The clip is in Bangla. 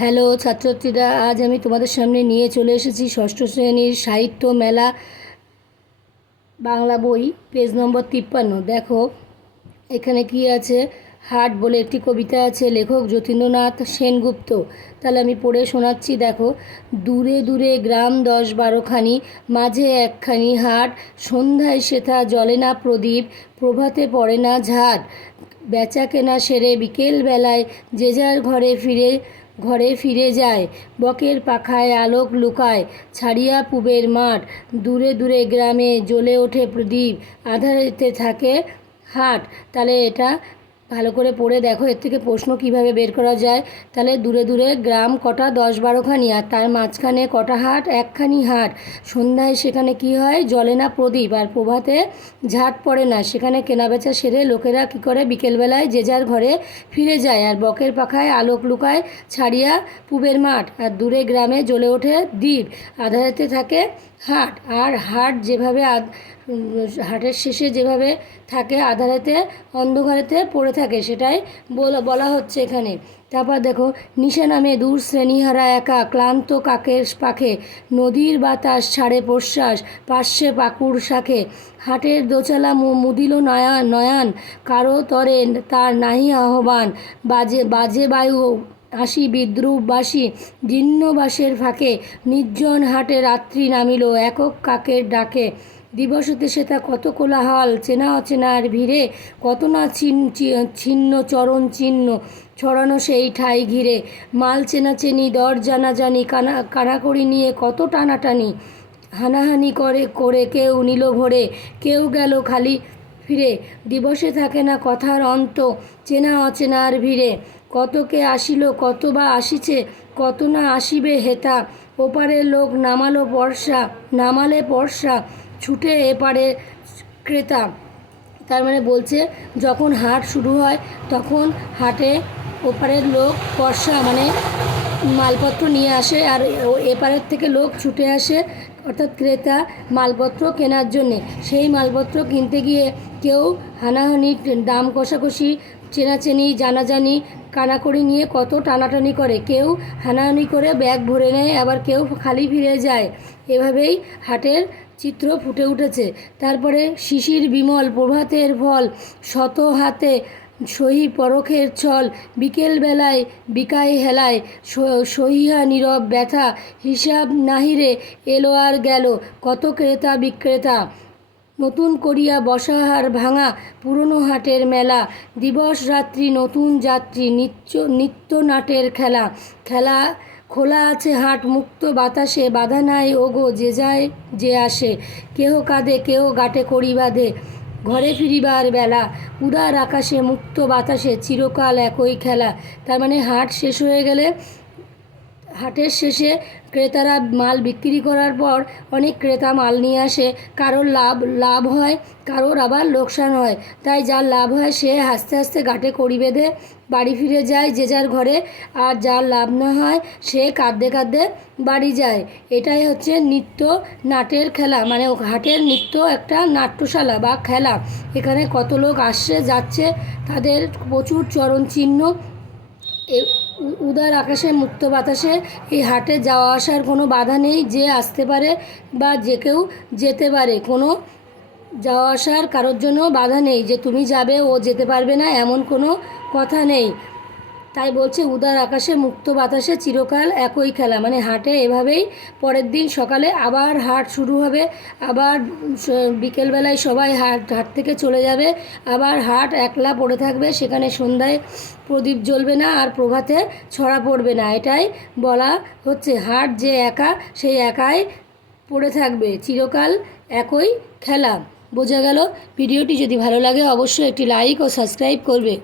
হ্যালো ছাত্রছাত্রীরা, আজ আমি তোমাদের সামনে নিয়ে চলে এসেছি ষষ্ঠ শ্রেণীর সাহিত্য মেলা বাংলা বই, পেজ নম্বর 53। দেখো এখানে কি আছে। হাট বলে একটি কবিতা আছে, লেখক যতীন্দ্রনাথ সেনগুপ্ত। তাহলে আমি পড়ে শোনাচ্ছি। দেখো, দূরে দূরে গ্রাম 10-12খানি, মাঝে একখানি হাট, সন্ধ্যায় সেথা জ্বলে না প্রদীপ, প্রভাতে পড়ে না ঝাড়, বেচা কেনা সেরে বিকেলবেলায় যে যার ঘরে ফিরে যায়, বকের পাখায় আলোক লুকায়, ছাড়িয়া পুবের মাঠ, দূরে দূরে গ্রামে জ্বলে ওঠে প্রদীপ, আঁধারেতে থাকে হাট। তাহলে এটা ভালো করে পড়ে দেখো, এর থেকে প্রশ্ন কিভাবে বের করা যায়। তাহলে দূরে দূরে গ্রাম কটা, 10-12খানি, আর তার মাঝখানে কটা হাট, একখানি হাট। সন্ধ্যায় সেখানে কি হয়, জ্বলে না প্রদীপ, আর প্রভাতে ঝাঁট পড়ে না, সেখানে কেনাবেচা সেরে লোকেরা কি করে, বিকেলবেলায় যে যার ঘরে ফিরে যায়, আর বকের পাখায় আলোক লুকায়, ছাড়িয়া পুবের মাঠ, আর দূরে গ্রামে জ্বলে ওঠে দ্বীপ, আধারেতে থাকে হাট। আর হাট যেভাবে হাটের শেষে যেভাবে থাকে, আধারেতে অন্ধকারেতে পড়ে থাকে, সেটাই বলা হচ্ছে এখানে। তারপর দেখো, নিশা নামে দূর শ্রেণীহারা একা, ক্লান্ত কাকের পাখে, নদীর বাতাস ছাড়ে প্রশ্বাস, পার্শ্বে পাকুড় শাখে, হাটের দোচালা মুদিল নয়ান, কারো তরে তার নাহি আহ্বান, বাজে বায়ু আসি বিদ্রুপবাসী, জীর্ণবাসের ফাঁকে, নির্জন হাটে রাত্রি নামিল একক কাকের ডাকে, দিবসতে সেটা কত কোলাহল, চেনা অচেনার ভিড়ে, কত না ছিন্ন চরণ চিহ্ন ছড়ানো সেই ঠাই ঘিরে, মাল চেনাচেনি দর জানাজানি, কানাকড়ি নিয়ে কত টানাটানি, হানাহানি করে কেউ নিল ভরে, কেউ গেল খালি ফিরে, দিবসে থাকে না কথার অন্ত, চেনা অচেনার ভিড়ে, কত কে আসিল, কত বা আসিছে, কত না আসিবে হেতা, ওপারের লোক নামালে পর্সা, ছুটে এপারে ক্রেতা। তার মানে বলছে, যখন হাট শুরু হয় তখন হাটে ওপারের লোক পর্সা মানে মালপত্র নিয়ে আসে, আর এপারের থেকে লোক ছুটে আসে, অর্থাৎ ক্রেতা মালপত্র কেনার জন্যে। সেই মালপত্র কিনতে গিয়ে কেউ হানাহানি, দাম কষাকষি, চেনাচেনি জানাজানি, কানাকড়ি নিয়ে কত টানাটানি করে, কেউ হানাহানি করে ব্যাগ ভরে নেয়, আবার কেউ খালি ফিরে যায়। এভাবেই হাটের চিত্র ফুটে উঠেছে। তারপরে শিশির বিমল প্রভাতের ফল, শত হাতে সহি পরখের ছল, বিকেলবেলায় বিকায় হেলায়, সহিয়া নীরব ব্যথা, হিসাব নাহিরে এলো আর গেল, কত ক্রেতা বিক্রেতা, নতুন করিয়া বসাহার ভাঙা, পুরনো হাটের মেলা, দিবস রাত্রি নতুন যাত্রী, নিত্য নাটের খেলা খোলা আছে হাট মুক্ত বাতাসে, বাধা নাই ওগো যে যায় যে আসে, কেহ কাঁদে কেহ গাটে কড়ি বাঁধে, ঘরে ফিরিবার বেলা, উদার আকাশে মুক্ত বাতাসে, চিরকাল একই খেলা। তার মানে হাট শেষ হয়ে গেলে, হাটের শেষে ক্রেতারা মাল বিক্রি করার পর অনেক ক্রেতা মাল নিয়ে আসে, কারোর লাভ হয়, কারোর আবার লোকসান হয়। তাই যার লাভ হয় সে হাসতে হাসতে গাঁটে কড়ি বেঁধে বাড়ি ফিরে যায় যে যার ঘরে, আর যার লাভ না হয় সে কাঁদতে কাঁদতে বাড়ি যায়। এটাই হচ্ছে নিত্য নাটের খেলা, মানে হাটের নিত্য একটা নাট্যশালা বা খেলা। এখানে কত লোক আসছে যাচ্ছে, তাদের প্রচুর চরণ চিহ্ন, উদার আকাশে মুক্ত বাতাসে এই হাটে যাওয়া আসার কোনো বাধা নেই, যে আসতে পারে বা যে কেউ যেতে পারে, কোনো যাওয়া আসার কারোর জন্য বাধা নেই, যে তুমি যাবে ও যেতে পারবে না এমন কোনো কথা নেই। তাই বলছে, উদার আকাশে মুক্ত বাতাসে চিরকাল একই খেলা। মানে হাটে এভাবেই পরের দিন সকালে আবার হাট শুরু হবে, আবার বিকেলবেলায় সবাই হাট থেকে চলে যাবে, আবার হাট একলা পড়ে থাকবে, সেখানে সন্ধ্যায় প্রদীপ জ্বলবে না, আর প্রভাতে ছড়া পড়বে না। এটাই বলা হচ্ছে, হাট যে একা, সেই একাই পড়ে থাকবে, চিরকাল একই খেলা। বোঝা গেল? ভিডিওটি যদি ভালো লাগে অবশ্যই একটি লাইক ও সাবস্ক্রাইব করবে।